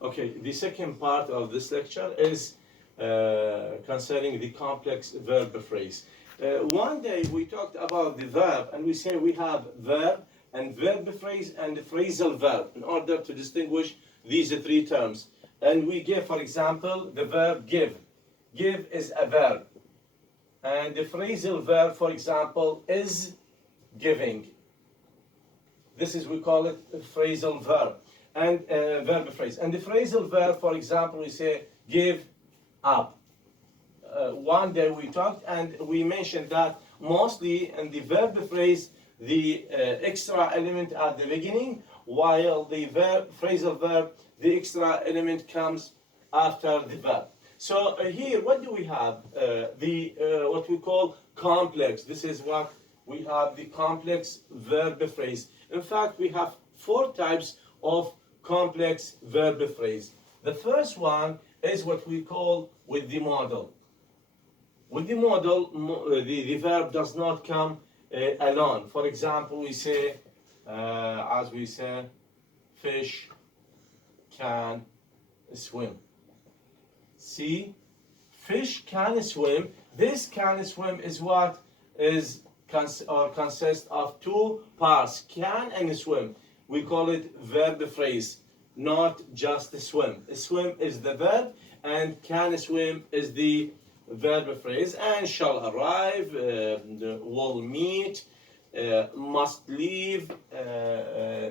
Okay, the second part of this lecture is concerning the complex verb phrase. One day we talked about the verb and we say we have verb and verb phrase and phrasal verb in order to distinguish these three terms. And we give, for example, the verb give. Give is a verb. And the phrasal verb, for example, is giving. This is, we call it a phrasal verb and verb phrase. And the phrasal verb, for example, we say give up. One day we talked and we mentioned that mostly in the verb phrase, the extra element at the beginning, while the phrasal verb, the extra element comes after the verb. So here, what do we have? What we call complex. This is what we have, the complex verb phrase. In fact, we have 4 types of complex verb phrase. The first one is what we call with the model. With the model, the verb does not come alone. For example, we say, as we say, fish can swim. See, fish can swim. This can swim is what is consists of 2 parts, can and swim. We call it verb phrase, not just swim. Swim is the verb and can swim is the verb phrase. And shall arrive, will meet, must leave,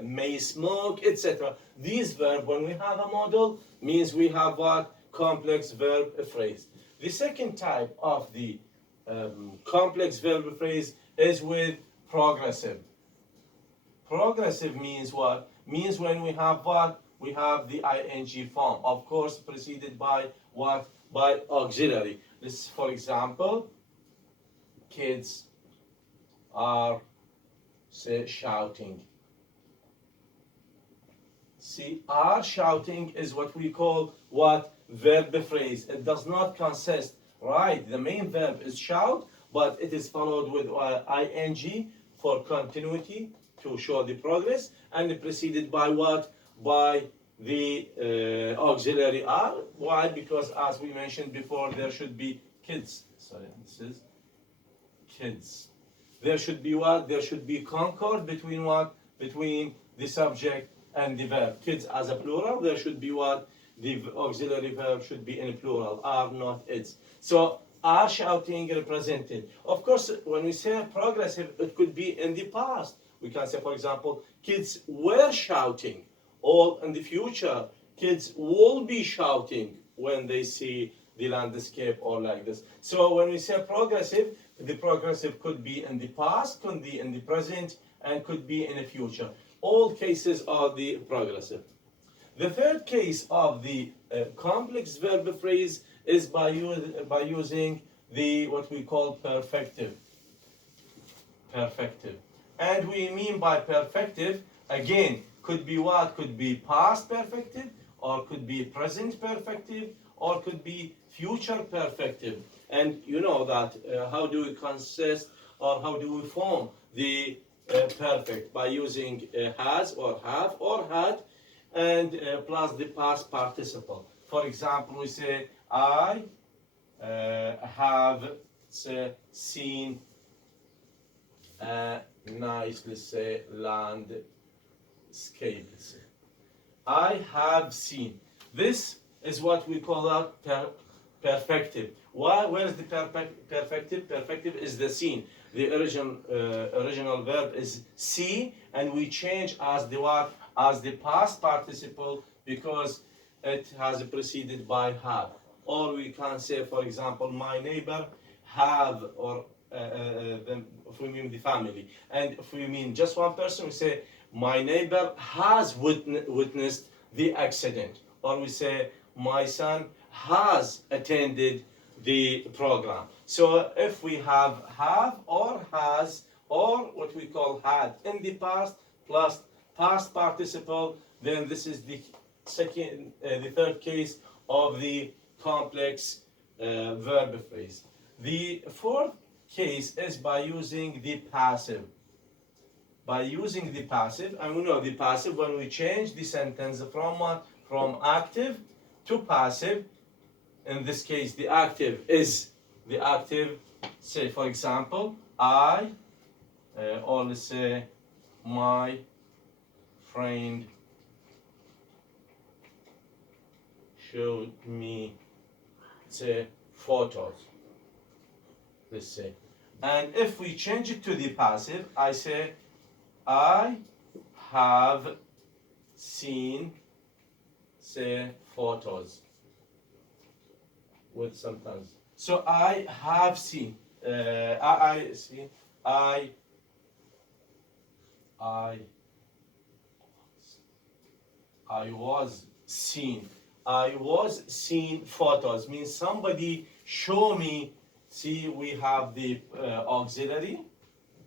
may smoke, etc. These verbs, when we have a model, means we have what? Complex verb phrase. The second type of the complex verb phrase is with progressive. Progressive means what? Means when we have what? We have the ing form, of course, preceded by what? By auxiliary. This, for example, kids are, say, shouting. See, are shouting is what we call what? Verb phrase. It does not consist, right? The main verb is shout, but it is followed with ing for continuity to show the progress, and preceded by what? By the auxiliary are. Why? Because as we mentioned before, there should be kids. Sorry, this is kids. There should be what? There should be concord between what? Between the subject and the verb. Kids as a plural, there should be what? The auxiliary verb should be in plural, are, not its. So are shouting represented. Of course, when we say progressive, it could be in the past. We can say, for example, kids were shouting, or in the future, kids will be shouting when they see the landscape or like this. So when we say progressive, the progressive could be in the past, could be in the present, and could be in the future. All cases are the progressive. The third case of the complex verb phrase is by using the what we call perfective. Perfective. And we mean by perfective, again, could be what? Could be past perfective, or could be present perfective, or could be future perfective. And you know that how do we consist, or how do we form the perfect? By using has or have or had, and plus the past participle. For example, we say, I have seen a nice, let's say, landscape. Let's say. I have seen. This is what we call that perfective. Why? Where is the perfective? Perfective is the seen. The original verb is see, and we change as the what? As the past participle because it has preceded by have. Or we can say, for example, my neighbor have, or if we mean the family. And if we mean just one person, we say, my neighbor has witnessed the accident. Or we say, my son has attended the program. So if we have or has, or what we call had in the past plus past participle, then this is the third case of the complex verb phrase. The fourth case is by using the passive. By using the passive, and we know the passive when we change the sentence from what? from active to passive. In this case, the active is the active, say for example, I, or let's say my friend showed me, say, photos, let's say. And if we change it to the passive, I say, I have seen, say, photos with sometimes. So I have seen, I see, I was seen. I was seen photos means somebody show me. See, we have the auxiliary.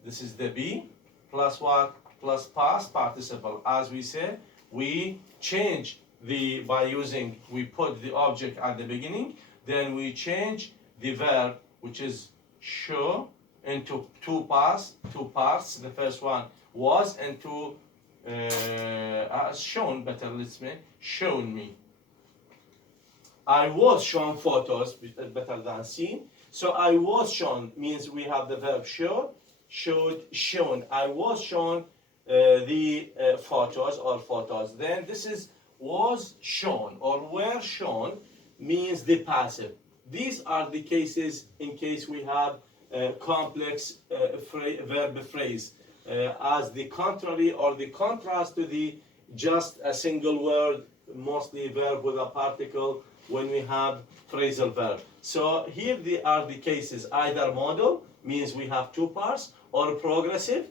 This is the be plus what? Plus past participle. As we say, we change the by using, we put the object at the beginning, then we change the verb, which is show, into two parts. The first one was, and two shown. Better, let's say shown me. I was shown photos, better than seen. So I was shown means we have the verb show, showed, shown. I was shown the photos or photos. Then this is was shown or were shown means the passive. These are the cases in case we have complex verb phrase as the contrary or the contrast to the just a single word, mostly verb with a particle when we have phrasal verb. So here are the cases, either modal means we have two parts, or progressive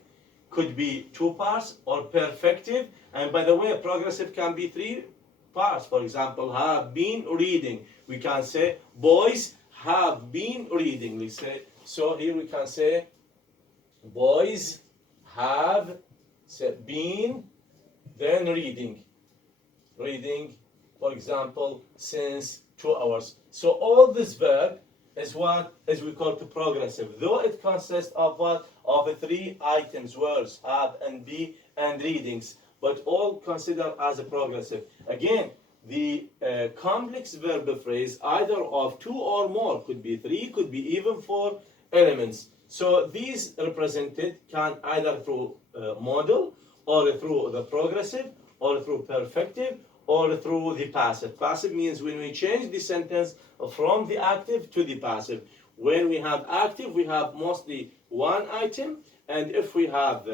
could be two parts, or perfective. And by the way, progressive can be three parts. For example, have been reading. We can say boys have been reading. We say, so here we can say boys have been then reading. Reading, for example, since 2 hours. So all this verb is what is we call to progressive, though it consists of what? Of three items, words, have and be and readings, but all considered as a progressive. Again, the complex verb phrase either of two or more, could be three, could be even four elements. So these represented can either through modal, or through the progressive, or through perfective, or through the passive. Passive means when we change the sentence from the active to the passive. When we have active, we have mostly one item, and if we have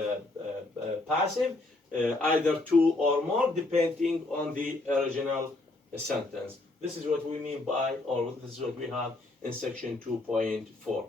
passive, either two or more, depending on the original sentence. This is what we mean by, or this is what we have in section 2.4.